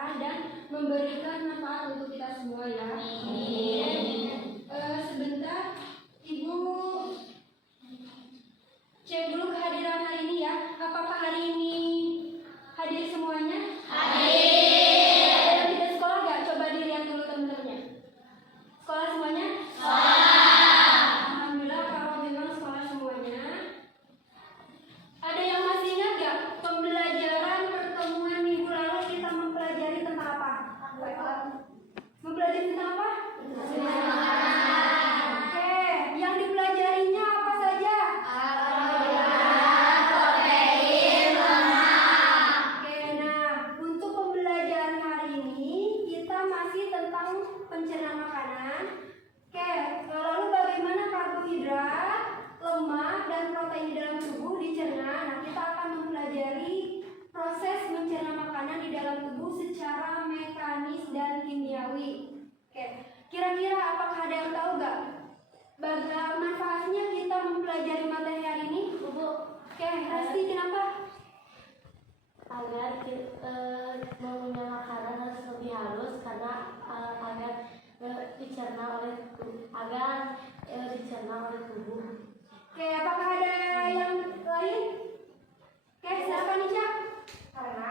berkah dan memberikan manfaat untuk kita semua ya. Sebentar, Ibu cek dulu kehadiran hari ini ya. Apakah hari ini hadir semuanya? Hadir. Ada yang tidak sekolah nggak? Coba dilihat dulu teman-temannya. Sekolah semuanya? Alhamdulillah kalau memang sekolah semuanya. Ada yang masih ingat nggak pembelajaran pertemuan minggu lalu kita mempelajari tentang apa? Mempelajari tentang apa? Oke, yang dipelajarinya apa saja? Protein, lemak. Oke, nah untuk pembelajaran hari ini kita masih tentang pencernaan makanan. Oke, lalu bagaimana karbohidrat, lemak, dan protein di dalam tubuh dicerna? Nah, kita akan mempelajari proses mencerna makanan di dalam tubuh secara mekanis dan kimiawi. Oke, kira-kira apakah ada yang tahu nggak bagaimana manfaatnya kita mempelajari materi hari ini? Oke, Resti, kenapa? Agar mengunyah makanan harus lebih halus karena agar dicerna oleh tubuh. Oke, apakah ada yang lain? Oke, silakan Nisha. Karena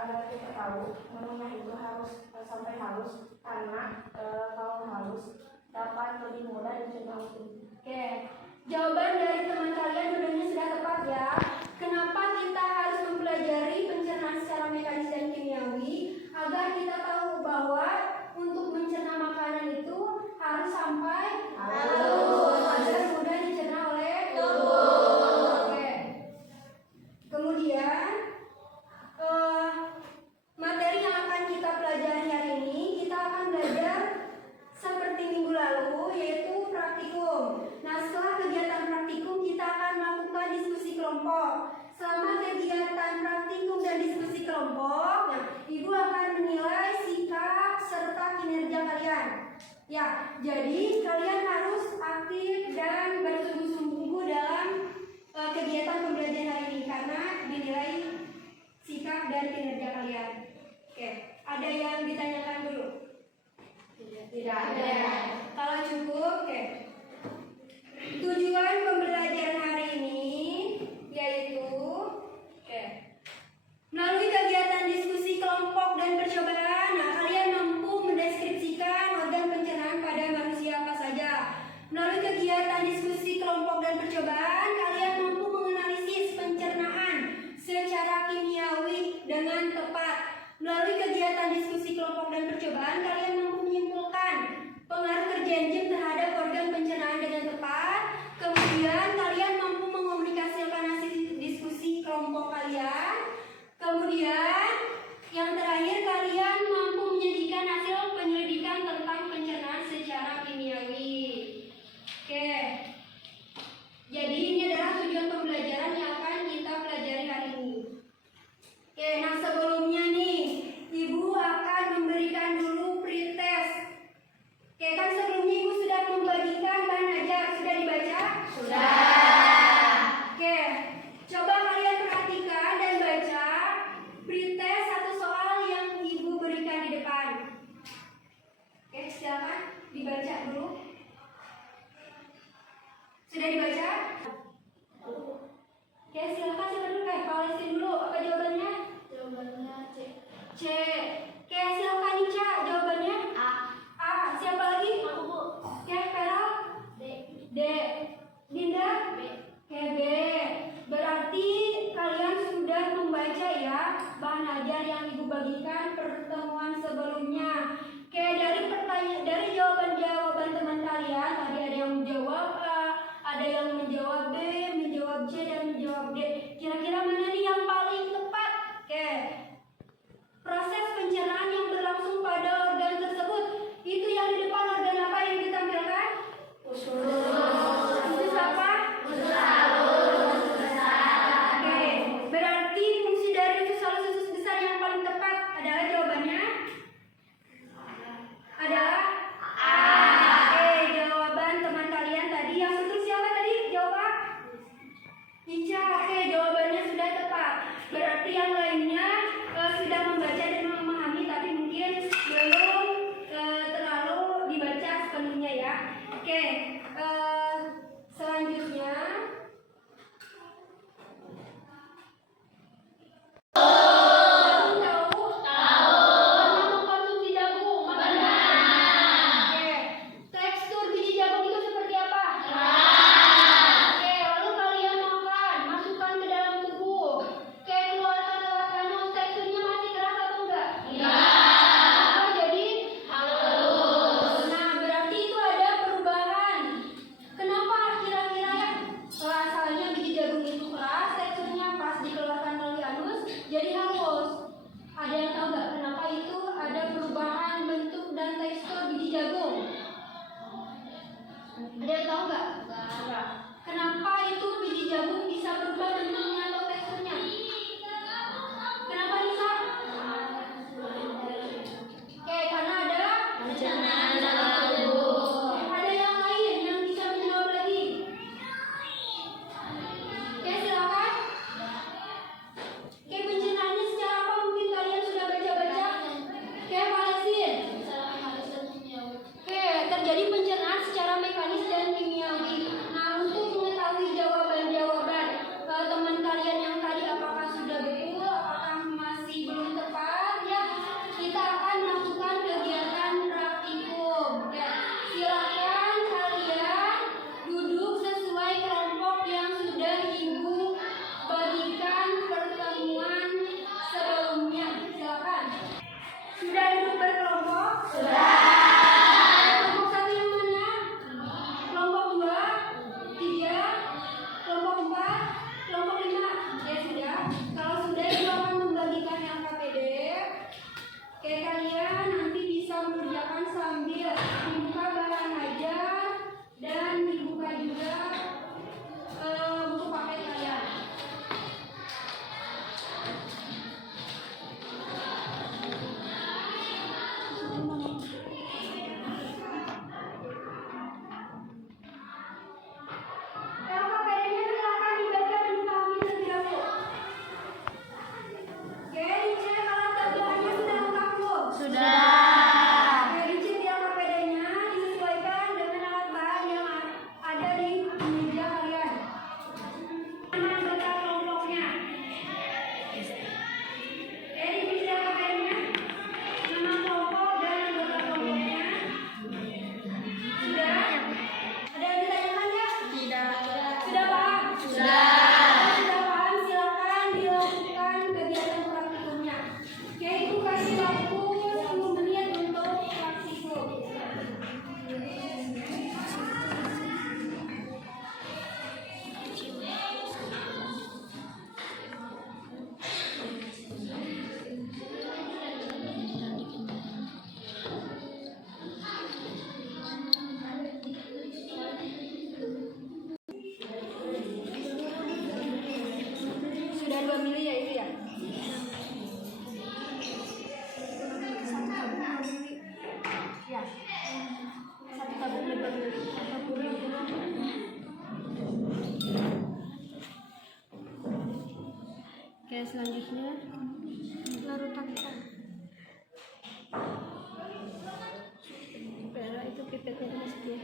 agar kita tahu mengunyah itu harus sampai halus, karena kalau halus dapat lebih mudah dicerna oleh tubuh. Oke, jawaban dari teman kalian sebenarnya sudah tepat ya. Kenapa kita harus mempelajari pencernaan secara mekanis dan kimiawi? Agar kita tahu bahwa untuk mencerna makanan itu harus sampai halus, agar mudah dicerna oleh tubuh. Oke. Kemudian materi yang akan kita pelajari hari ini, kita akan belajar seperti minggu lalu, yaitu praktikum. Nah, setelah kegiatan praktikum, kita akan melakukan diskusi kelompok. Selama kegiatan praktikum dan diskusi kelompok, nah, Ibu akan menilai sikap serta kinerja kalian. Ya, jadi kalian harus aktif dan bersungguh-sungguh dalam kegiatan pembelajaran hari ini karena dinilai sikap dan kinerja kalian. Oke, ada yang ditanyakan dulu? Tidak ada. Kalau cukup, oke. Tujuan pembelajaran hari ini yaitu melalui kegiatan diskusi kelompok dan percobaan, nah, kalian mampu mendeskripsikan organ pencernaan pada manusia apa saja. Melalui kegiatan diskusi kelompok dan percobaan, kalian mampu menganalisis pencernaan secara kimiawi dengan tepat. Melalui kegiatan diskusi kelompok dan percobaan, kalian mampu menyimpulkan Oke, selanjutnya Konsumsi jagung. oke, tekstur biji jagung itu seperti apa? Oke, lalu kalian makan, masukkan ke dalam tubuh. Oke, keluarkan lewat anus, teksturnya masih keras atau enggak? Apa jadi? Nah, berarti itu ada perubahan. Kenapa kira-kira ya? Asalnya biji jagung itu keras, teksturnya pas dikeluarkan melalui anus jadi halus. Ada yang tahu nggak kenapa itu ada perubahan bentuk dan tekstur biji jagung? Ada yang tahu nggak? Kenapa itu biji jagung bisa berubah bentuknya atau teksturnya? Kenapa bisa? Oke, karena ada ada yang lain yang bisa menjawab lagi. Oke, silakan. Oke, pencernaannya secara apa mungkin kalian sudah baca-baca? Oke, Palestin. Oke, terjadi pencernaan secara mekanis dan kimiawi. Nah, untuk mengetahui jawaban-jawaban teman kalian yang tadi apakah sudah betul, apakah masih belum tepat, ya kita akan melakukan kegiatan praktikum. Oke, silakan kalian duduk sesuai kelompok yang sudah ibu bagikan pertemuan sebelumnya. Silakan. Sudah duduk berkelompok? Sudah. Kelompok satu yang mana? Kelompok 2, 3, kelompok 4, kelompok 5. Ya sudah. Kalau sudah, ibu akan membagikan LKPD. Oke, kalian nanti bisa mengerjakan sambil membuka bahan ajar dan dibuka juga buku paket kalian. LKPD-nya silakan dibaca dan dipahami terlebih dahulu. Oke, dicek alat kerjanya sudah lengkap belum? Oke, dicek di LKPD-nya disesuaikan dengan alat bahan yang ada di meja kalian. Nama anggota kelompoknya. Oke, dicek di LKPD-nya. Nama kelompok dan anggota kelompoknya. Sudah? Ada yang ditanyakan ya? Sudah paham? Sudah paham, silakan dilakukan kegiatan praktikumnya. Oke, ibu kasih waktu 10 menit untuk praktikum. Sudah 2 mili ya itu ya? Ya. 1 tabung 5 mili. Oke, selanjutnya larutan kita. Pera itu pipetnya dimasukin.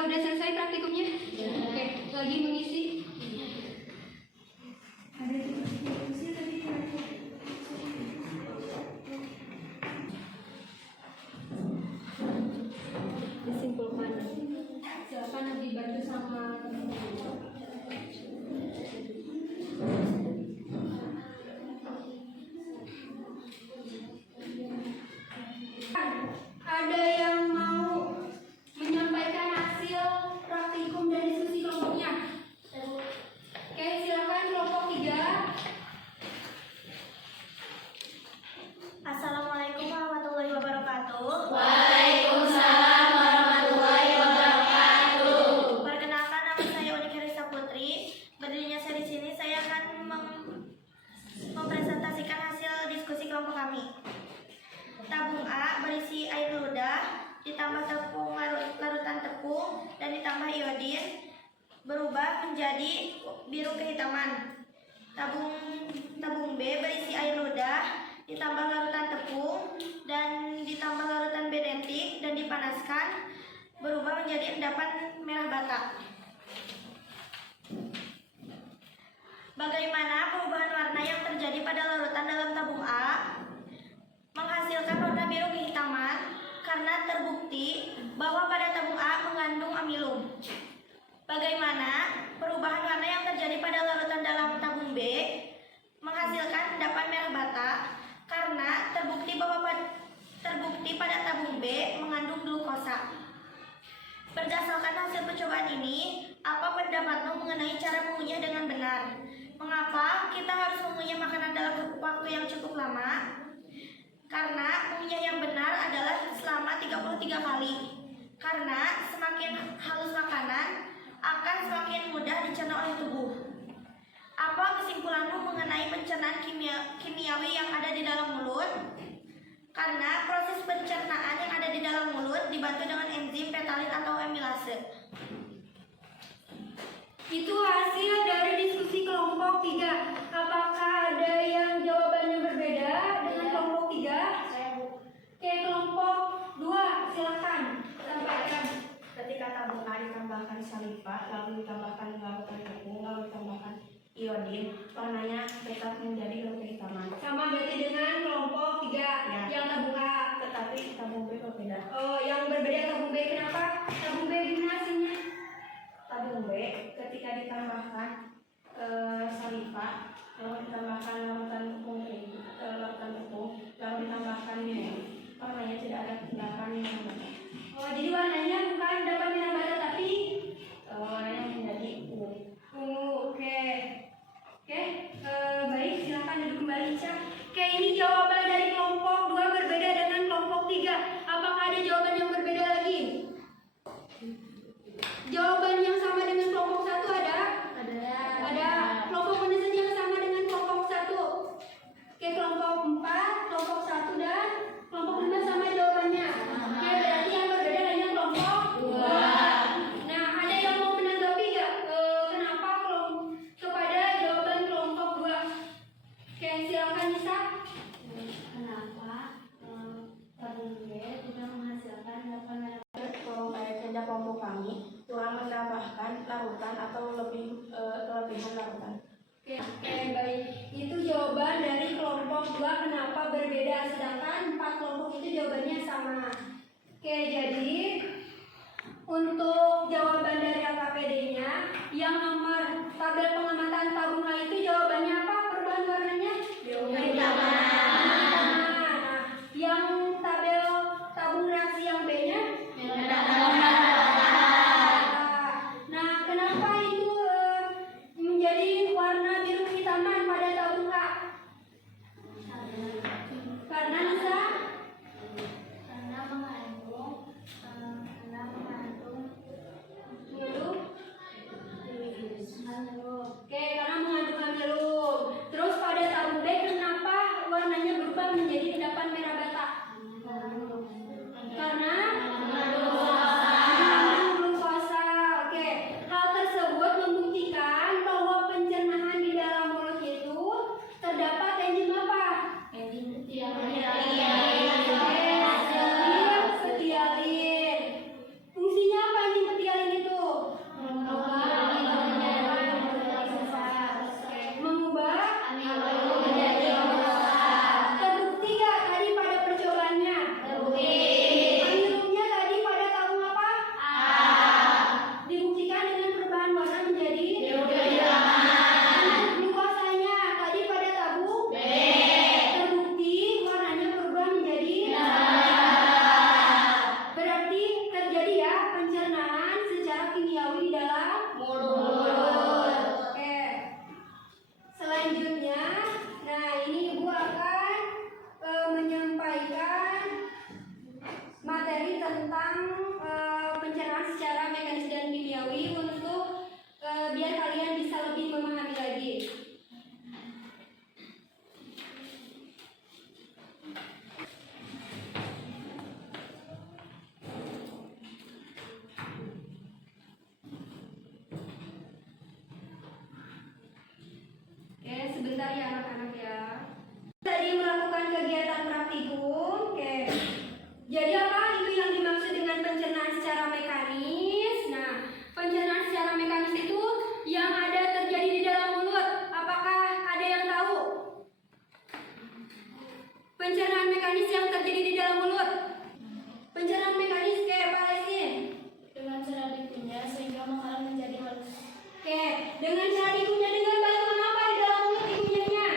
udah selesai praktikumnya? Oke, lagi mengisi. Ada diskusi tadi disimpulkan. Silakan dibantu sama ada yang mau menyampaikan hasil praktikum dan diskusi kelompoknya? Oke, silakan kelompok 3. Assalamualaikum warahmatullahi wabarakatuh. Waalaikumsalam warahmatullahi wabarakatuh. Perkenalkan, nama saya Unik Herisa Putri. Berdirinya saya di sini, saya akan mempresentasikan hasil diskusi kelompok kami. Tabung A berisi air ludah, ditambah tepung larutan tepung, dan ditambah iodin, berubah menjadi biru kehitaman. Tabung B berisi air ludah, ditambah larutan tepung, dan ditambah larutan benetik, dan dipanaskan, berubah menjadi endapan merah bata. Bagaimana perubahan warna yang terjadi pada larutan dalam tabung A? Menghasilkan warna biru kehitaman karena terbukti bahwa pada tabung A mengandung amilum. Bagaimana perubahan warna yang terjadi pada larutan dalam tabung B? Menghasilkan endapan merah bata karena terbukti pada tabung B mengandung glukosa. Berdasarkan hasil percobaan ini, apa pendapatmu mengenai cara mengunyah dengan benar? Mengapa kita harus mengunyah makanan dalam waktu yang cukup lama? Karena mengunyah yang benar adalah selama 33 kali. Karena semakin halus makanan, akan semakin mudah dicerna oleh tubuh. Apa kesimpulanmu mengenai pencernaan kimiawi yang ada di dalam mulut? Karena proses pencernaan yang ada di dalam mulut dibantu dengan enzim petalin atau amilase. Itu hasil dari diskusi kelompok 3. Apakah ada yang jawabannya berbeda dengan kelompok 3? Saya Bu, Oke, kelompok 2, silakan sampaikan. ketika tabung A ditambahkan salifat, lalu ditambahkan larutan tepung, lalu ditambahkan iodin, warnanya tetap menjadi biru kehitaman. Sama berarti dengan kelompok 3 Ya. yang tabung A. Tetapi tabung B berbeda. Oh, yang berbeda tabung B, kenapa? Tabung B gimana hasilnya? Tabung B ketika ditambahkan salifat, lalu ditambahkan larutan tepung, lalu ditambahkan minyak, warnanya tidak ada endapan yang berbeda. Oh, jadi warnanya bukan dapat merah bata tapi Warnanya menjadi ungu. ungu. Oke. Oke, baik, silakan duduk kembali, Cak. Oke, ini jawaban dari kelompok 2 berbeda dengan kelompok 3. Apakah ada jawaban yang berbeda lagi? Jawaban yang sama dengan kelompok 1 ada? Ada. Kelompok mana saja yang sama dengan kelompok 1? Oke, kelompok 4, kelompok 1 dan kelompok 5 sama jawabannya. Oke, berarti yang berbeda hanya kelompok 2. Nah, ada yang mau menanggapi nggak? Kenapa kepada jawaban kelompok 2? Oke, silakan Nisa. Kenapa tabung B tidak menghasilkan endapan merah Kerja kelompok kami telah menambahkan larutan atau kelebihan larutan. Oke, baik. Itu jawaban dari kelompok 2 kenapa berbeda, sedangkan 4 kelompok itu jawabannya sama. Oke, jadi untuk jawaban dari LKPD-nya yang nomor tabel pengamatan tabung A itu jawabannya apa? Perubahan warnanya? Biru Nah, yang tabel tabung reaksi yang B-nya? Nah, kenapa itu menjadi warna biru kehitaman pada tabung A? Karena Nisa? karena mengandung sebentar ya anak-anak ya. Tadi melakukan kegiatan praktikum. Oke. Jadi apa itu yang dimaksud dengan pencernaan secara mekanis? Nah, pencernaan secara mekanis itu yang ada terjadi di dalam mulut. Apakah ada yang tahu? Pencernaan mekanis yang terjadi di dalam mulut. Pencernaan mekanis kayak Pak Lesin. Dengan cara dikunyah sehingga makanan menjadi halus. Oke, dengan cara dikunyah dengan bantuan apa di dalam mulut dikunyahnya?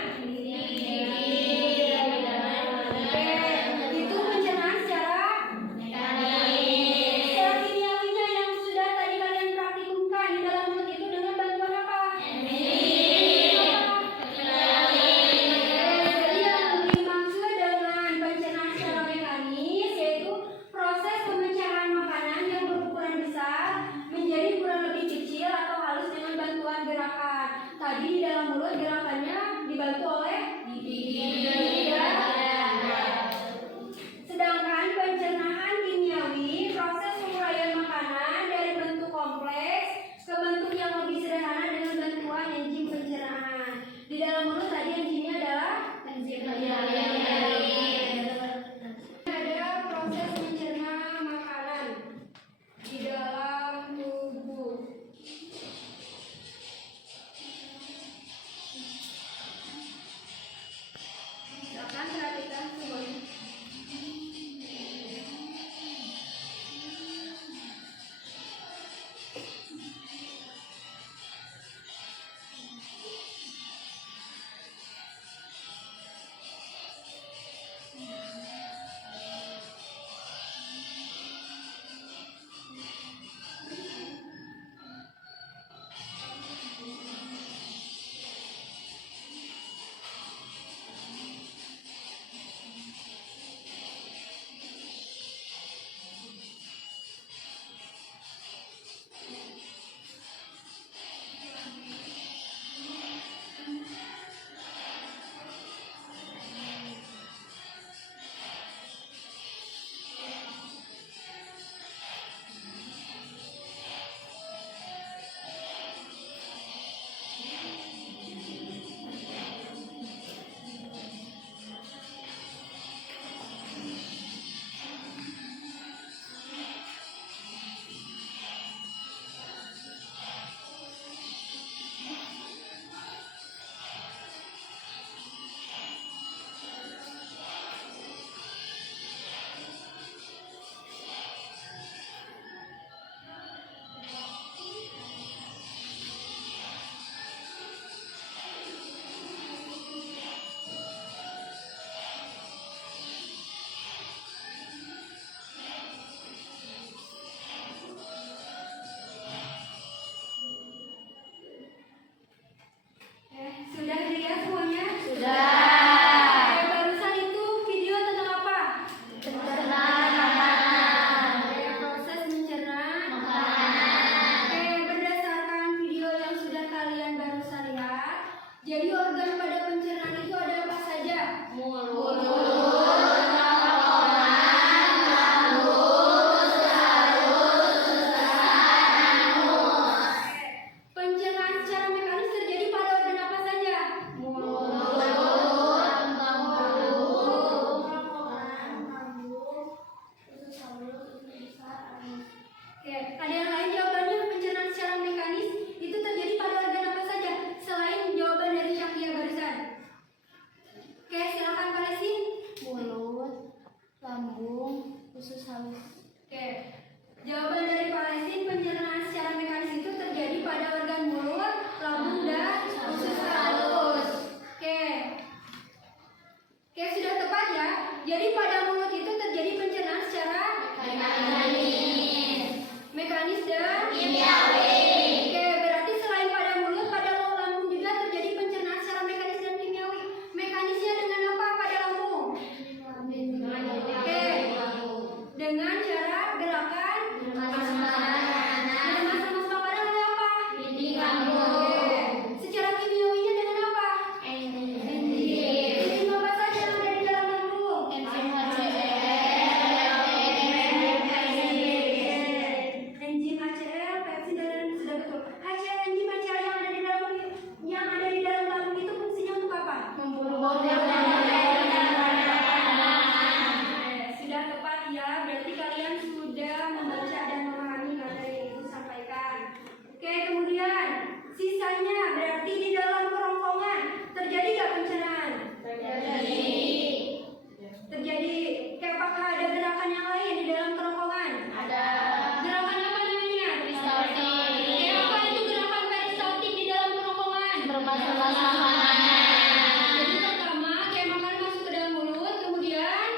Jadi pertama kayak makanan masuk ke dalam mulut, kemudian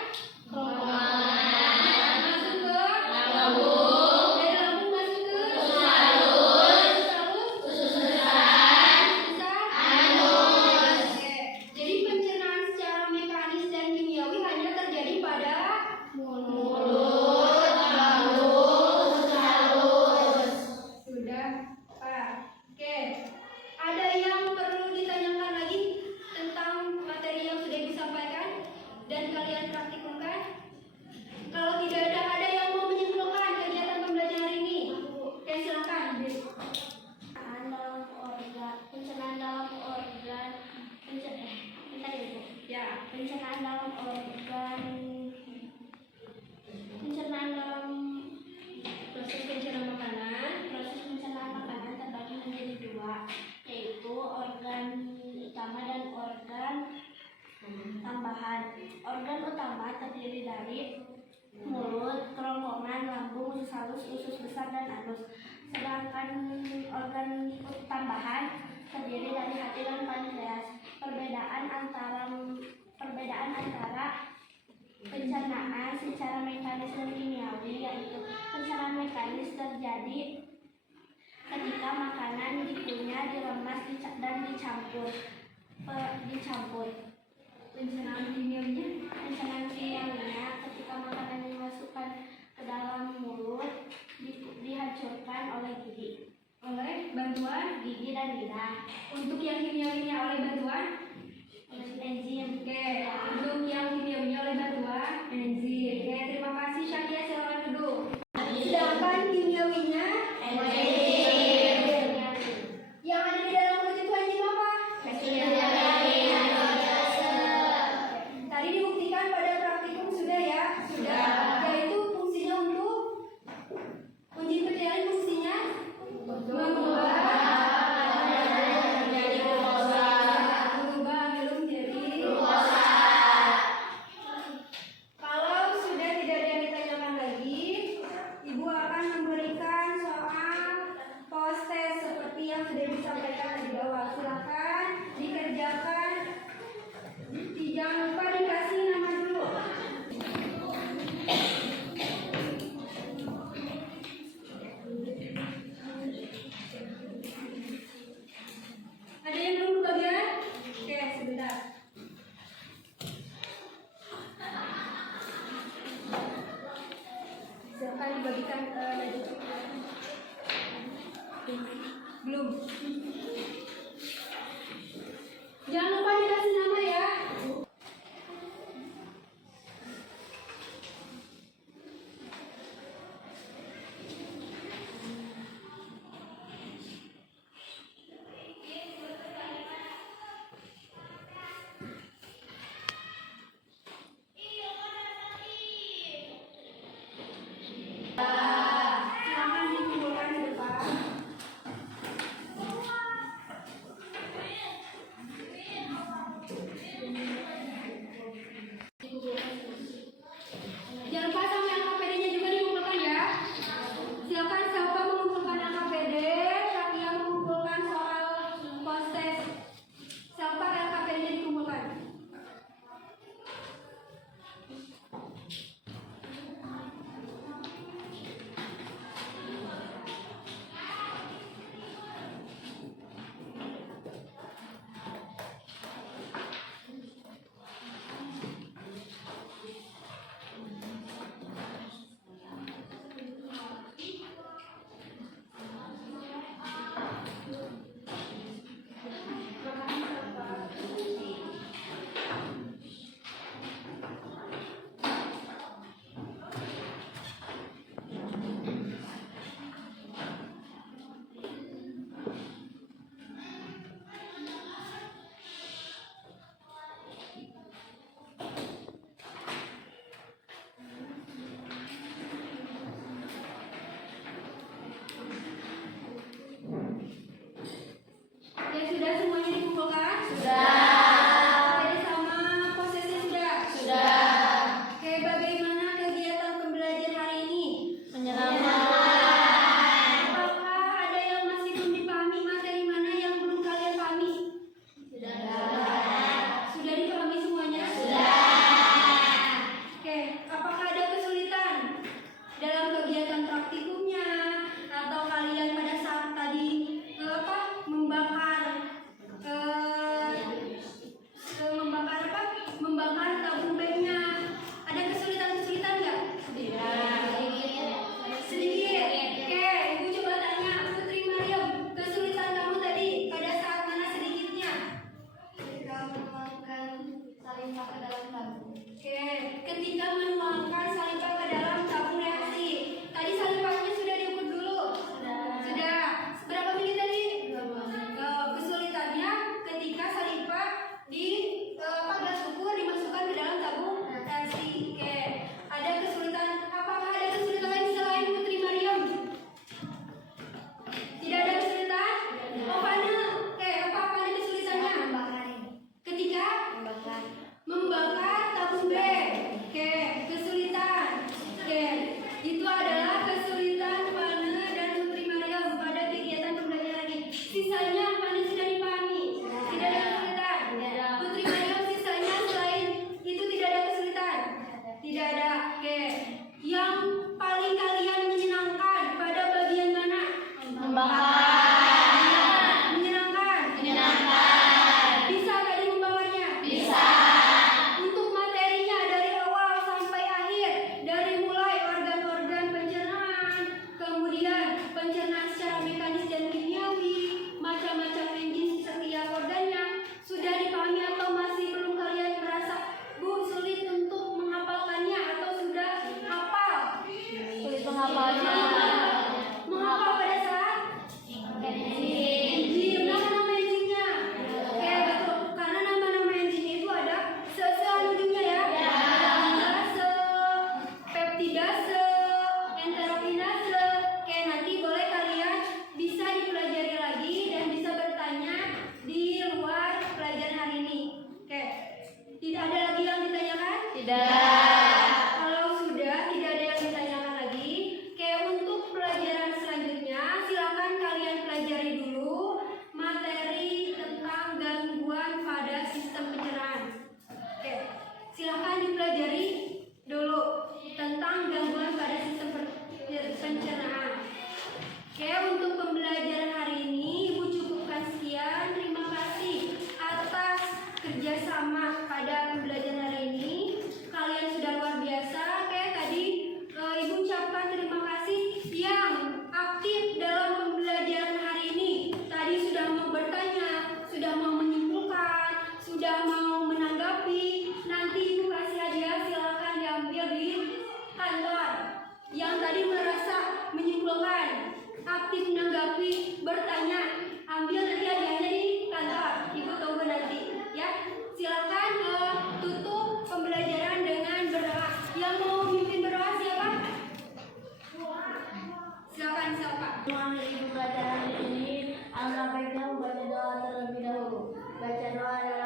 masuk ke lambung, dari lambung masuk ke usus anus. Oke. Jadi pencernaan secara mekanis dan kimiawi hanya terjadi pada mulut, lambung, sudah, Pak. Oke. Ada yang perlu ditanyakan lagi tentang materi yang sudah disampaikan dan kalian praktikumkan? Kalau tidak ada yang mau menyimpulkan kegiatan pembelajaran hari ini? Oke, silakan. Pencernaan dalam organ Ya. pencernaan dalam organ pencernaan dalam Proses pencernaan makanan. proses pencernaan makanan terbagi menjadi dua, yaitu organ utama dan organ tambahan. Organ utama terdiri dari mulut, kerongkongan, lambung, usus halus, usus besar, dan anus. Sedangkan organ tambahan terdiri dari hati dan pankreas. Perbedaan antara pencernaan secara mekanis dan kimiawi, yaitu pencernaan mekanis terjadi ketika makanan dikunyah, diremas, dan dicampur. Pencernaan kimiawinya Pencernaan kimiawinya ketika makanan dimasukkan ke dalam mulut, dihancurkan oleh gigi bantuan. dan lidah. Untuk yang kimiawinya oleh bantuan Enzim. Oke, untuk yang kimiawinya oleh bantuan enzim. Oke, terima kasih Syakia, silakan duduk. Sedangkan kimiawinya yang ada di dalam mulut itu enzim apa? Tadi dibuktikan pada praktikum sudah ya? Sudah. Yaitu fungsinya untuk uji perjalanan fungsinya mengubah Kemudian pencernaan secara mekanis dan kimiawi, macam-macam enzim setiap organnya sudah dipahami atau masih perlu kalian merasa sulit untuk menghafalkannya atau sudah hafal? Sulit menghafalnya. Menghafal pada saat enzim, nama-nama enzimnya. Oke, betul. Karena nama-nama enzimnya itu ada ujungnya ya. Amilase, peptidase, enterokinase. Oke, nanti boleh kalian bisa dipelajari lagi dan bisa bertanya di luar pelajaran hari ini. Oke, tidak ada lagi yang ditanyakan? Tidak. Kalau sudah tidak ada yang ditanyakan lagi, kayak untuk pelajaran selanjutnya silakan kalian pelajari dulu materi tentang gangguan pada sistem pencernaan. Oke, silakan dipelajari dulu tentang gangguan pada sistem pencernaan. Oke, untuk pembelajaran hari ini Ibu cukupkan sekian. Terima kasih atas kerjasama pada pembelajaran hari ini. Kalian sudah luar biasa. Oke, tadi Ibu ucapkan terima kasih yang aktif dalam pembelajaran hari ini. Tadi sudah mau bertanya, sudah mau menyimpulkan, sudah mau menanggapi. Nanti Ibu kasih hadiah, silakan diambil di kantor. Yang tadi merasa menyimpulkan, aktif menanggapi, bertanya, ambil nanti hadiahnya di kantor. Ibu tunggu nanti ya. Silakan tutup pembelajaran dengan berdoa. Yang mau mimpin berdoa siapa? Silakan. Mengakhiri pembelajaran ini, alangkah baiknya membaca doa terlebih dahulu. Baca doa adalah